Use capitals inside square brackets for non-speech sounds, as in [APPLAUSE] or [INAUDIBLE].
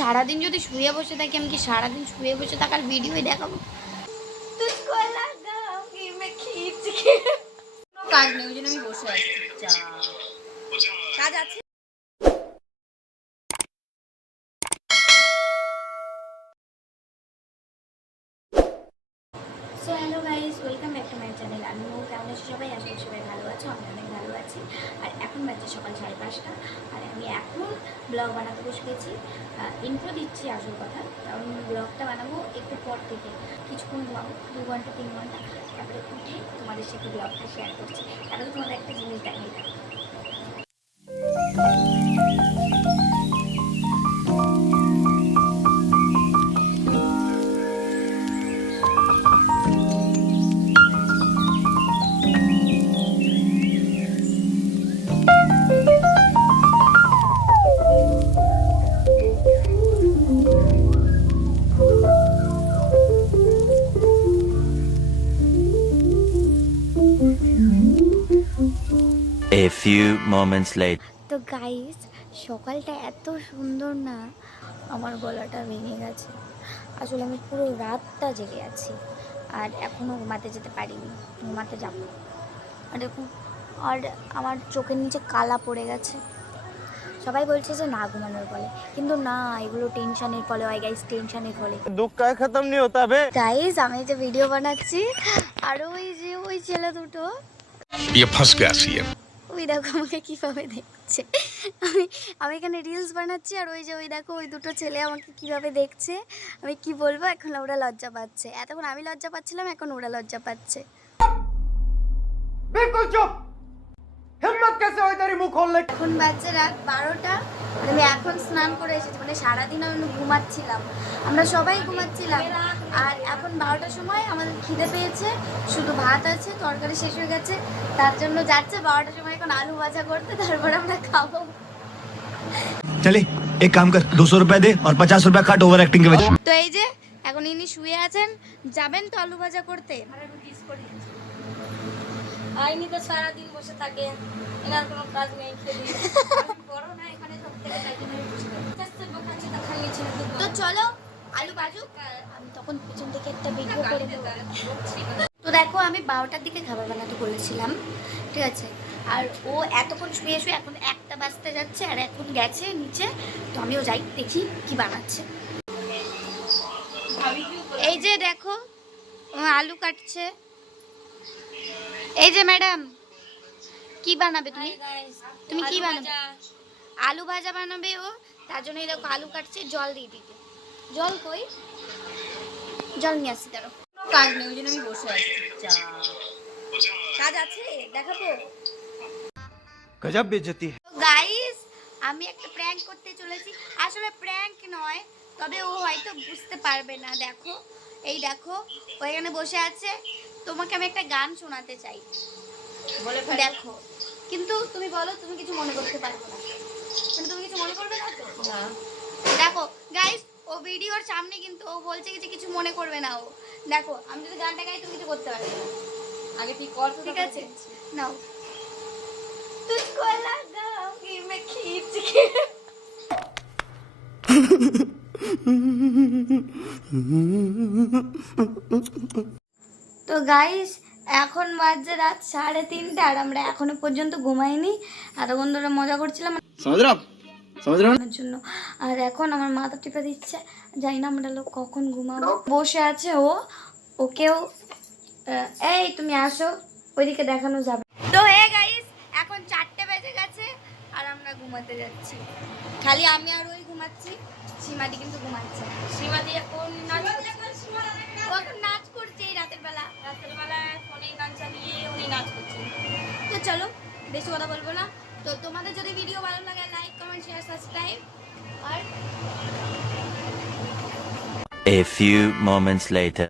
সারাদিন যদি শুয়ে বসে থাকি আমি কি সারাদিন শুয়ে বসে থাকার ভিডিওই দেখাবো? কাজ নেই ওই জন্য আমি বসে আছি। কাজ আছে? So hello guys welcome back to my channel আমি মৌ, কেমন আছি সবাই? করি সবাই ভালো আছো, আমি অনেক ভালো আছি। আর এখন বাজছে সকাল সাড়ে পাঁচটা। আর আমি এখন ব্লগ বানাতে বসে গেছি। ইন্ট্রো দিচ্ছি আসল কথা। কারণ ব্লগটা বানাবো একটু পর থেকে। কিছুক্ষণ ঘুমাবো, দু ঘণ্টা, তিন ঘণ্টা। তারপরে উঠে তোমাদের সাথে ব্লগটা শেয়ার করছি। তারপরে তোমাদের একটা জিনিস দেখাই। A few moments later. তো গাইস সকালটা এত সুন্দর না আমার গলাটা ভেঙে গেছে আসলে আমি পুরো রাতটা জেগে আছি আর এখনও ঘুমাতে যেতে পারিনি ঘুমাতে যাব আর দেখুন আর আমার চোখের নিচে কালা পড়ে গেছে সবাই বলছে যে না ঘুমানোর ফলে কিন্তু না এগুলো টেনশনের ফলে হয় গাইস টেনশনের ফলে दुख का खत्म नहीं होता बे গাইস আমি যে ভিডিও বানাচ্ছি আর ওই যে ওই ছেলে দুটো ये फंस गया सीएम ওই দেখো আমাকে কীভাবে দেখছে। আমি আমি এখানে রিলস বানাচ্ছি আর ওই যে ওই দেখো ওই দুটো ছেলে আমাকে কীভাবে দেখছে আমি কি বলব? এখন ওরা লজ্জা পাচ্ছে। এতক্ষণ আমি লজ্জা পাচ্ছিলাম এখন ওরা লজ্জা পাচ্ছে। এখন বাজছে রাত বারোটা আমি এখন স্নান করে এসেছি। মানে সারাদিন আমি ঘুমাচ্ছিলাম। আমরা সবাই ঘুমাচ্ছিলাম। আর এখন বারোটার সময় আমাদের খিদে পেয়েছে শুধু ভাত আছে তরকারি শেষ হয়ে গেছে তার জন্য যাচ্ছে বারোটার সময় এখন আলু ভাজা করতে তারপর আমরা খাব। চলে এক কাম কর দুশো রুপিয়া দে আর পঞ্চাশ রুপিয়া কাট ওভার অ্যাক্টিং তো এই যে এখন ইনি শুয়ে আছেন যাবেন তো আলু ভাজা করতে? আইনি তো সারাদিন বসে থাকে এনার কোনো কাজ নেই [LAUGHS] বড় না এখানে সব থেকে। তো চলো আলু ভাজুক আমি তখন পিছন থেকে একটা ভিডিও করে তো দেখো আমি বারোটার দিকে খাবার বানাতে বলেছিলাম ঠিক আছে? আর ও এতক্ষণ শুয়ে শুয়ে এখন একটা বাজতে যাচ্ছে আর এখন গেছে নিচে। তো আমিও যাই দেখি কি বানাচ্ছে। এই যে দেখো আলু কাটছে। এই যে ম্যাডাম কি বানাবে তুমি? তুমি কি বানাবে? আলু ভাজা বানাবে ও তার জন্যই দেখো আলু কাটছে জল দিয়ে দিতে। জল কই? জল নিয়ে আসছি তারও কাজ নেই ওই জন্য আমি বসে আছি। কাজ আছে? দেখাবো? গজব বেজতি গাইস আমি একটা প্র্যাঙ্ক করতে চলেছি। আসলে প্র্যাঙ্ক নয় তবে ও হয়তো বুঝতে পারবে না। দেখো এই দেখো ও এখানে বসে আছে। তোমাকে আমি একটা গান শোনাতে চাই। বলে দেখো কিন্তু তুমি বলো তুমি কিছু মনে করতে পারবে না। মানে তুমি কিছু মনে করবে না তো? দেখো গাইস ভিডিওর সামনে কিন্তু ও বলছে যে কিছু মনে করবে না ও দেখো আমি যদি গানটা গাই তুমি কিছু করতে পারবে না আগে তুই কর তো ঠিক তারপর আছে বলছি। নাও तुझको लगाऊंगी मैं खींच के তো গাইস এখন বাজছে রাত সাড়ে তিনটে আর আমরা এখনো পর্যন্ত ঘুমাইনি এতক্ষণ ধরে মজা করছিলাম আমার মানে? জন্য। আর এখন আমার মাথা টিপে দিচ্ছে। জানি না আমরা লোক কখন ঘুমাবো। বসে আছে ও। ওকেও এই তুমি আসো। ওইদিকে দেখানো যাবে। তো গাইস এখন চারটে বেজে গেছে আর আমরা ঘুমাতে যাচ্ছি। খালি আমি আর ওই ঘুমাচ্ছি। সীমাদি কিন্তু ঘুমাচ্ছে সীমাদি এখন নাচ নাচ করছে এই রাতের বেলা। রাতের বেলায় ফোনে গান চালিয়ে উনি নাচ করছে। তো চলো, বেশি কথা বলব না। তো তোমাদের যদি ভিডিও ভালো লাগে A few moments later.